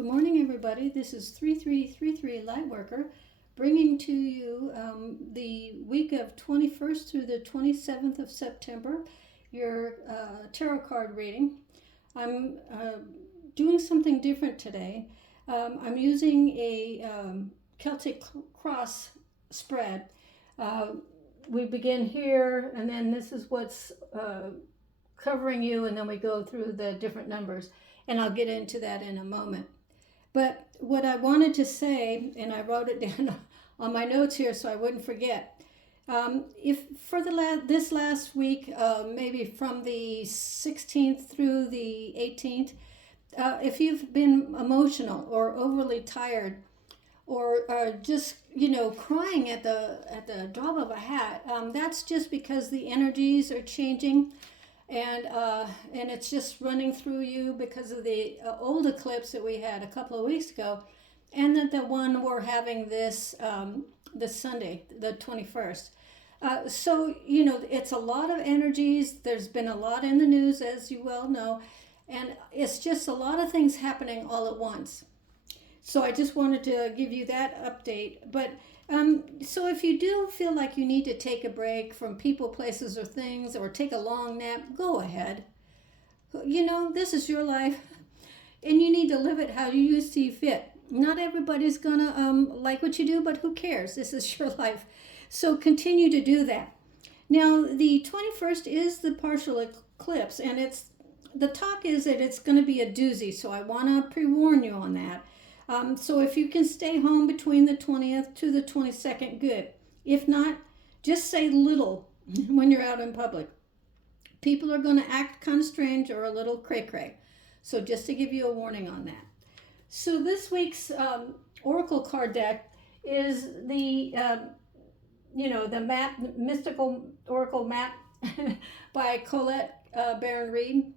Good morning, everybody. This is 3333 Lightworker bringing to you the week of 21st through the 27th of September, your tarot card reading. I'm doing something different today. I'm using a Celtic cross spread. We begin here, and then this is what's covering you, and then we go through the different numbers, and I'll get into that in a moment. But what I wanted to say, and I wrote it down on my notes here so I wouldn't forget, if for this last week, maybe from the 16th through the 18th, if you've been emotional or overly tired, or just crying at the drop of a hat, that's just because the energies are changing. And it's just running through you because of the old eclipse that we had a couple of weeks ago, and then the one we're having this Sunday, the 21st. So it's a lot of energies. There's been a lot in the news, as you well know, and it's just a lot of things happening all at once. So I just wanted to give you that update. But so if you do feel like you need to take a break from people, places, or things, or take a long nap, go ahead. This is your life, and you need to live it how you see fit. Not everybody's gonna like what you do, but who cares? This is your life. So continue to do that. Now, the 21st is the partial eclipse, and the talk is that it's going to be a doozy, so I want to pre-warn you on that. So if you can stay home between the 20th to the 22nd, good. If not, just say little when you're out in public. People are going to act kind of strange or a little cray-cray. So just to give you a warning on that. So this week's Oracle card deck is the map, Mystical Oracle map by Colette Baron Reed.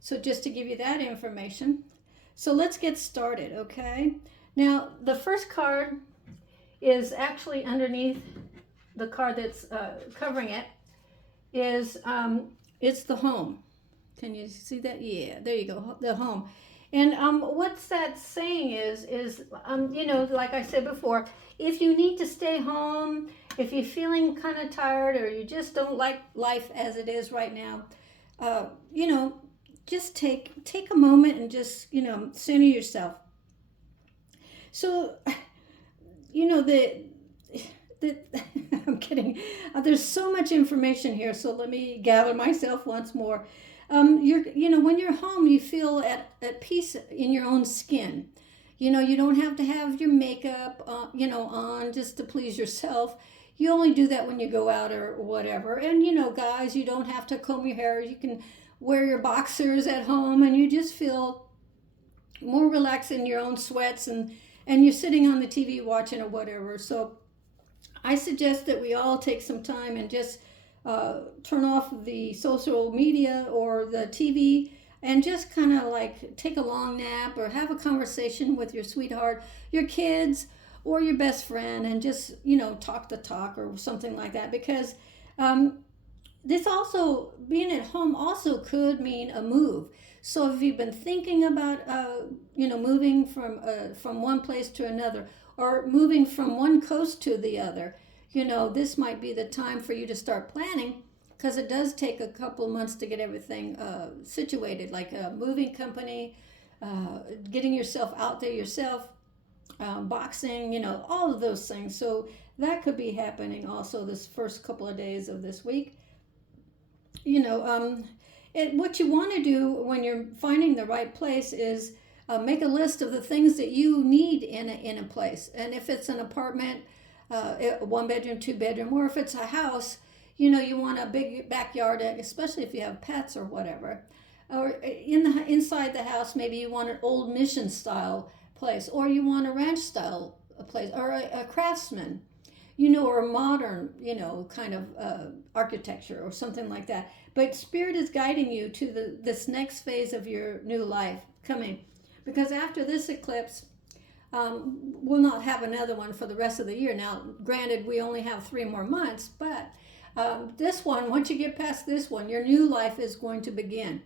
So just to give you that information. So let's get started, okay? Now, the first card is actually underneath the card that's covering it. It's the home. Can you see that? Yeah, there you go, the home. And what's that saying is like I said before, if you need to stay home, if you're feeling kind of tired or you just don't like life as it is right now, just take a moment and just center yourself. So I'm kidding. There's so much information here, so let me gather myself once more. When you're home, you feel at peace in your own skin. You don't have to have your makeup on just to please yourself. You only do that when you go out or whatever. And guys, you don't have to comb your hair. You can wear your boxers at home, and you just feel more relaxed in your own sweats, and you're sitting on the TV watching or whatever. So I suggest that we all take some time and just turn off the social media or the TV and just kind of like take a long nap or have a conversation with your sweetheart, your kids, or your best friend, and just talk the talk or something like that, because this also, being at home also could mean a move. So if you've been thinking about, moving from one place to another, or moving from one coast to the other, this might be the time for you to start planning, because it does take a couple months to get everything situated, like a moving company, getting yourself out there yourself, boxing, all of those things. So that could be happening also this first couple of days of this week. What you want to do when you're finding the right place is make a list of the things that you need in a place. And if it's an apartment, 1 bedroom, 2 bedroom, or if it's a house, you want a big backyard, especially if you have pets or whatever. Or inside the house, maybe you want an old mission style place, or you want a ranch style place, or a craftsman, or a modern, kind of architecture or something like that. But Spirit is guiding you to this next phase of your new life coming. Because after this eclipse, we'll not have another one for the rest of the year. Now, granted, we only have 3 more months, but this one, once you get past this one, your new life is going to begin.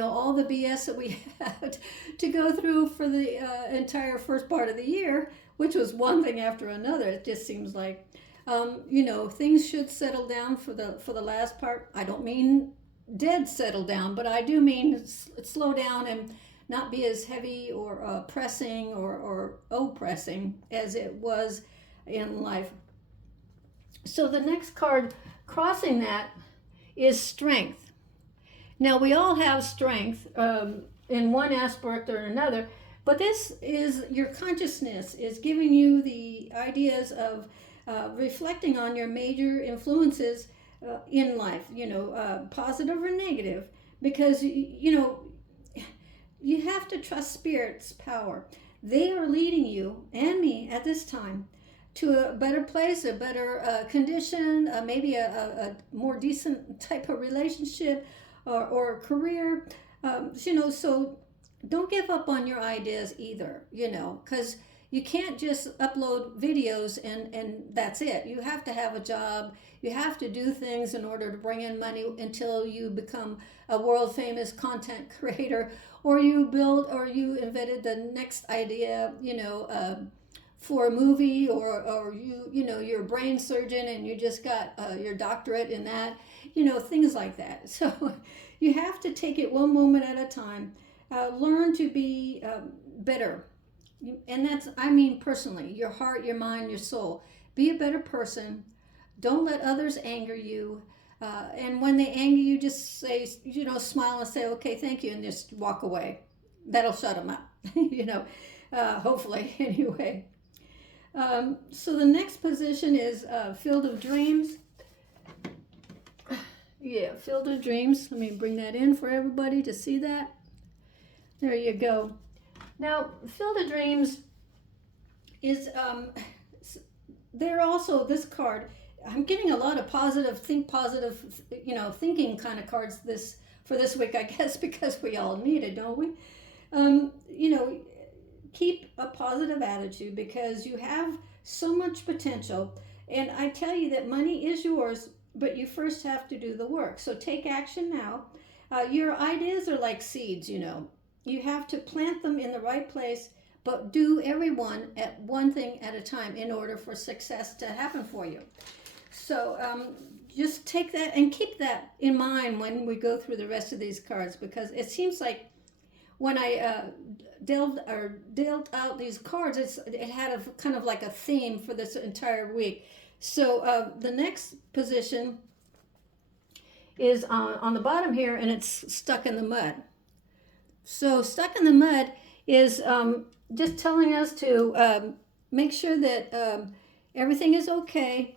all the BS that we had to go through for the entire first part of the year, which was one thing after another. It just seems like, things should settle down for the last part. I don't mean dead settle down, but I do mean slow down and not be as heavy or pressing or oppressing as it was in life. So the next card crossing that is strength. Now we all have strength in one aspect or another, but this is your consciousness is giving you the ideas of reflecting on your major influences in life, positive or negative, because you have to trust Spirit's power. They are leading you and me at this time to a better place, a better condition, maybe a more decent type of relationship or career. So don't give up on your ideas either, because you can't just upload videos and that's it. You have to have a job. You have to do things in order to bring in money until you become a world famous content creator, or you build or you invented the next idea, for a movie, or you're a brain surgeon and you just got your doctorate in that, things like that. So you have to take it one moment at a time. Learn to be better. And that's, I mean, personally, your heart, your mind, your soul. Be a better person. Don't let others anger you. And when they anger you, just say, smile and say, okay, thank you, and just walk away. That'll shut them up, hopefully, anyway. So the next position is Field of Dreams. Yeah, Field of Dreams. Let me bring that in for everybody to see that. There you go. Now, Field of Dreams is, they're also, this card, I'm getting a lot of positive, thinking kind of cards for this week, I guess, because we all need it, don't we? Keep a positive attitude because you have so much potential. And I tell you that money is yours, but you first have to do the work. So take action now. Your ideas are like seeds, You have to plant them in the right place, but do everyone at one thing at a time in order for success to happen for you. So just take that and keep that in mind when we go through the rest of these cards, because it seems like when I dealt out these cards, it had a kind of like a theme for this entire week. So the next position is on the bottom here, and it's stuck in the mud. So stuck in the mud is just telling us to make sure that everything is okay.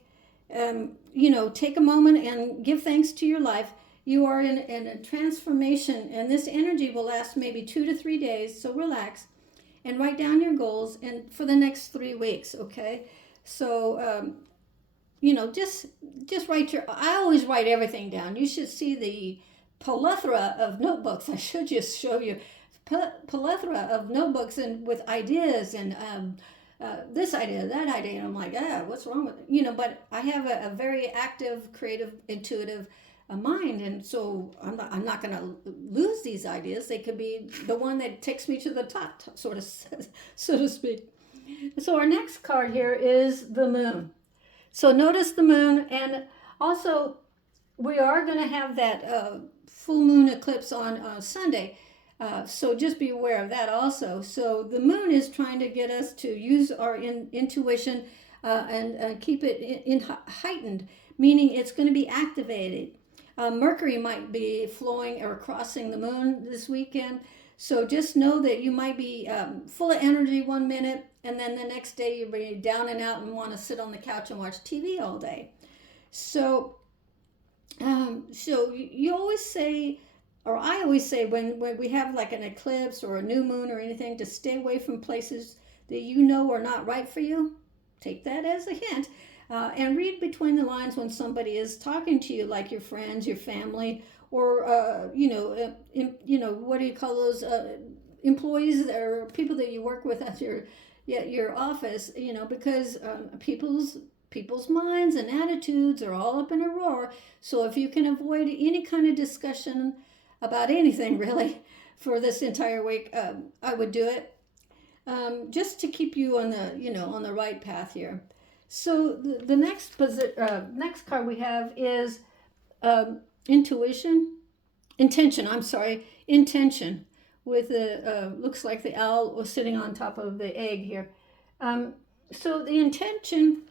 Take a moment and give thanks to your life. You are in a transformation, and this energy will last maybe 2 to 3 days, so relax and write down your goals and for the next 3 weeks, okay? So, just write I always write everything down. You should see the plethora of notebooks. I should just show you plethora of notebooks and with ideas and this idea, that idea, and I'm like, what's wrong with it? But I have a very active, creative, intuitive mind, and so I'm not going to lose these ideas. They could be the one that takes me to the top, sort of, so to speak. So our next card here is the moon. So notice the moon, and also we are going to have that full moon eclipse on Sunday. So just be aware of that also. So the moon is trying to get us to use our intuition and keep it heightened, meaning it's going to be activated. Mercury might be flowing or crossing the moon this weekend. So just know that you might be full of energy one minute, and then the next day you'll be down and out and want to sit on the couch and watch TV all day. So you always say, or I always say, when we have like an eclipse or a new moon or anything, to stay away from places that are not right for you. Take that as a hint. And read between the lines when somebody is talking to you, like your friends, your family, or what do you call those employees or people that you work with at your office? Because people's minds and attitudes are all up in a roar. So if you can avoid any kind of discussion about anything really for this entire week, I would do it, just to keep you on the on the right path here. So the next card we have is intuition, intention. I'm sorry, intention. With the looks like the owl was sitting on top of the egg here. Um, so the intention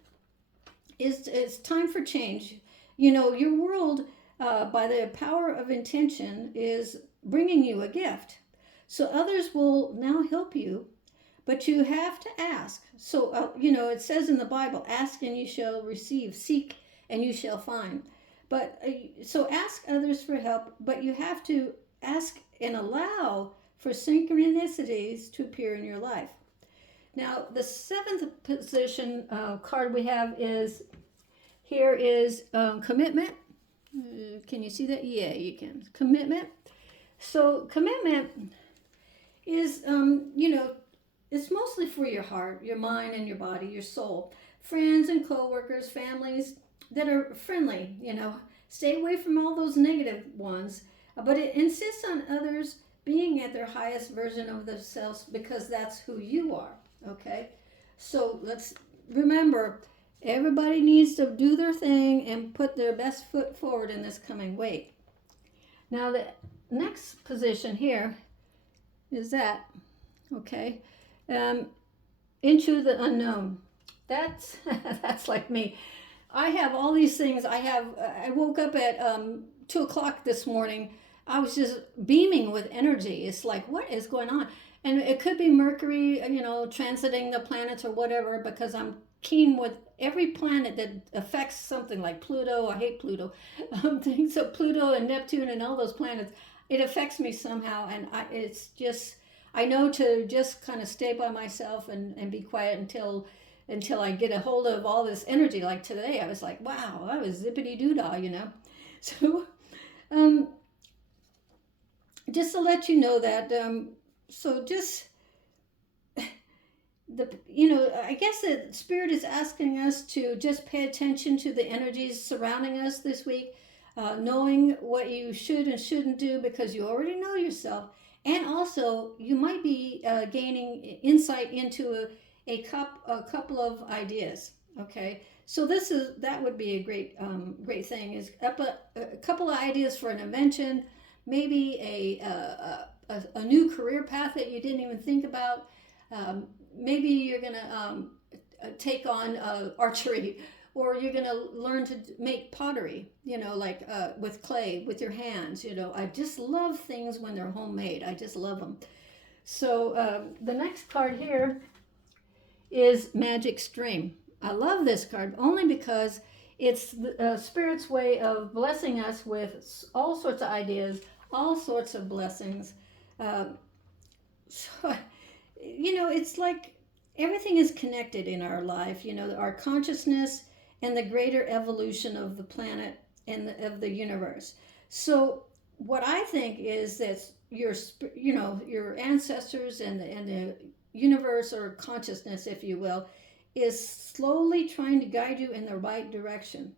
is it's time for change. Your world, by the power of intention, is bringing you a gift. So others will now help you, but you have to ask. So, it says in the Bible, ask and you shall receive, seek and you shall find. But so ask others for help, but you have to ask and allow for synchronicities to appear in your life. Now, the seventh position card we have is commitment. Can you see that? Yeah, you can. Commitment. So commitment is, it's mostly for your heart, your mind, and your body, your soul. Friends and co-workers, families that are friendly, Stay away from all those negative ones. But it insists on others being at their highest version of themselves because that's who you are, okay? So let's remember, everybody needs to do their thing and put their best foot forward in this coming week. Now the next position here is that, okay, into the unknown. That's that's like me. I have all these things. I woke up at 2 o'clock this morning. I was just beaming with energy. It's like, what is going on? And it could be Mercury, transiting the planets or whatever, because I'm keen with every planet that affects something like Pluto. I hate Pluto. Things so Pluto and Neptune and all those planets, it affects me somehow. And I know to just kind of stay by myself and be quiet until I get a hold of all this energy. Like today, I was like, wow, I was zippity doo-dah, So, just to let you know that, so just, I guess the Spirit is asking us to just pay attention to the energies surrounding us this week, knowing what you should and shouldn't do because you already know yourself. And also, you might be gaining insight into a couple of ideas. Okay, so that would be a great thing. Is up a couple of ideas for an invention, maybe a new career path that you didn't even think about. Maybe you're gonna take on archery, or you're gonna learn to make pottery. Like with clay, with your hands. I just love things when they're homemade. I just love them. So the next card here is Magic Stream. I love this card only because it's the Spirit's way of blessing us with all sorts of ideas, all sorts of blessings. So, it's like everything is connected in our life, our consciousness and the greater evolution of the planet and of the universe. So what I think is that your ancestors and the universe or consciousness, if you will, is slowly trying to guide you in the right direction.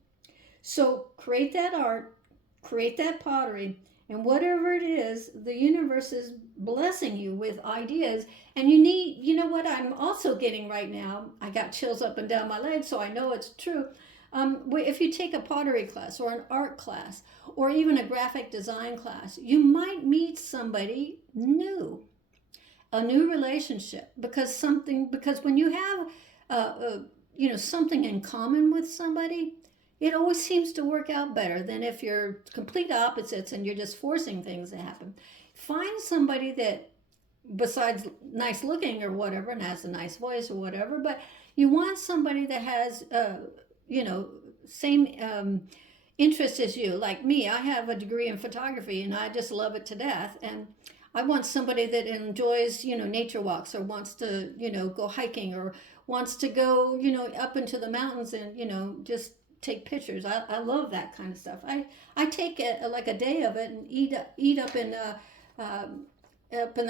So create that art, create that pottery, and whatever it is, the universe is blessing you with ideas. And you know what I'm also getting right now? I got chills up and down my legs, so I know it's true. If you take a pottery class or an art class or even a graphic design class, you might meet somebody new, a new relationship, because when you have something in common with somebody, it always seems to work out better than if you're complete opposites and you're just forcing things to happen. Find somebody that, besides nice looking or whatever, and has a nice voice or whatever, but you want somebody that has same interest as you. Like me, I have a degree in photography and I just love it to death, and I want somebody that enjoys, nature walks, or wants to, go hiking, or wants to go, up into the mountains and, just take pictures. I love that kind of stuff. I take like a day of it and eat up in the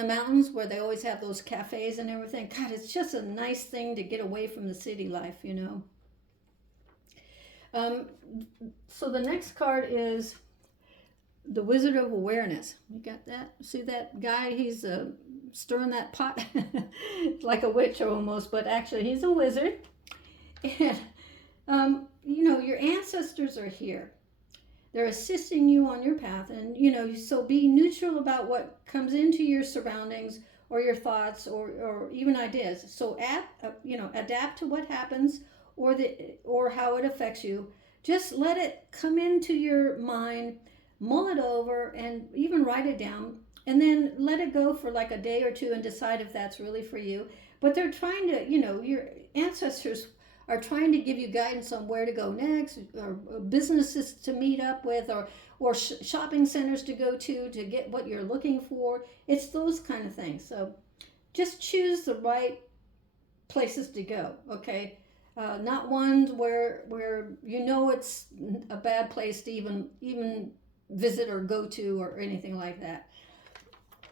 mountains where they always have those cafes and everything. God, it's just a nice thing to get away from the city life, So the next card is the Wizard of Awareness. You got that? See that guy? He's stirring that pot like a witch almost, but actually he's a wizard. And your ancestors are here. They're assisting you on your path, and so be neutral about what comes into your surroundings or your thoughts or even ideas. So adapt to what happens or how it affects you. Just let it come into your mind, mull it over, and even write it down, and then let it go for like a day or two and decide if that's really for you. But they're trying to, your ancestors are trying to give you guidance on where to go next, or businesses to meet up with, or shopping centers to go to get what you're looking for. It's those kind of things. So just choose the right places to go, okay? Not ones where it's a bad place to even visit or go to or anything like that.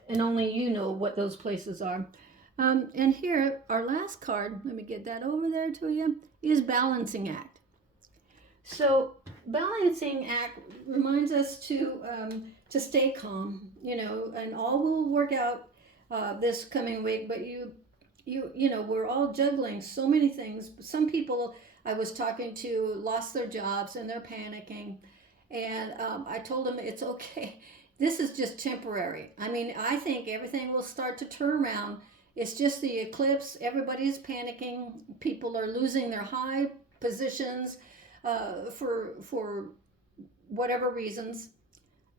And only you know what those places are. And here, our last card, let me get that over there to you, is Balancing Act. So Balancing Act reminds us to stay calm, and all will work out this coming week. But we're all juggling so many things. Some people I was talking to lost their jobs and they're panicking. And I told them it's okay. This is just temporary. I mean, I think everything will start to turn around. It's just the eclipse. Everybody's panicking. People are losing their high positions for whatever reasons.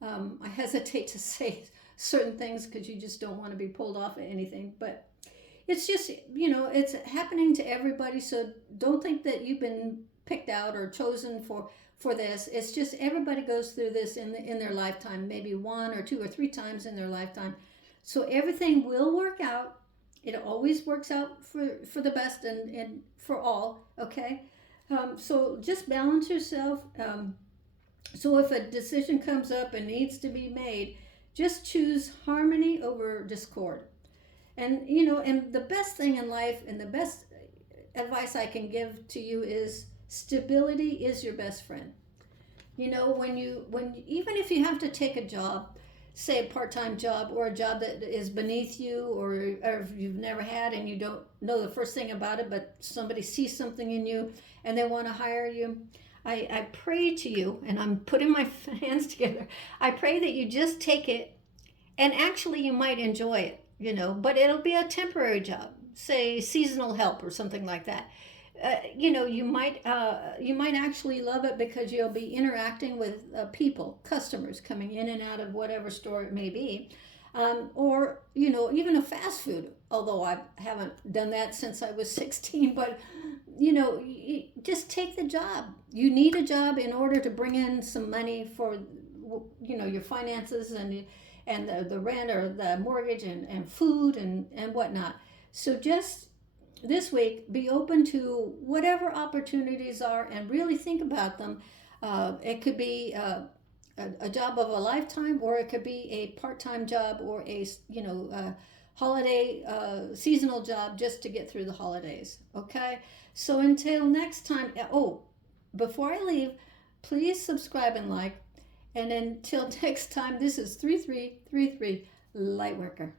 I hesitate to say certain things because you just don't want to be pulled off of anything. But it's just, it's happening to everybody. So don't think that you've been picked out or chosen for this. It's just everybody goes through this in their lifetime, maybe 1 or 2 or 3 times in their lifetime. So everything will work out. It always works out for the best and for all, okay? So just balance yourself. So if a decision comes up and needs to be made, just choose harmony over discord. And, and the best thing in life and the best advice I can give to you is stability is your best friend. When even if you have to take a job, say a part-time job or a job that is beneath you or if you've never had and you don't know the first thing about it, but somebody sees something in you and they want to hire you, I pray to you, and I'm putting my hands together, I pray that you just take it, and actually you might enjoy it, but it'll be a temporary job, say seasonal help or something like that. You might actually love it because you'll be interacting with people, customers coming in and out of whatever store it may be, or even a fast food. Although I haven't done that since I was 16, but just take the job. You need a job in order to bring in some money for your finances and the rent or the mortgage and food and whatnot. So just this week, be open to whatever opportunities are and really think about them. It could be a job of a lifetime, or it could be a part-time job or a holiday seasonal job just to get through the holidays. Okay, so until next time. Oh, before I leave, please subscribe and like. And until next time, this is 3333 Lightworker.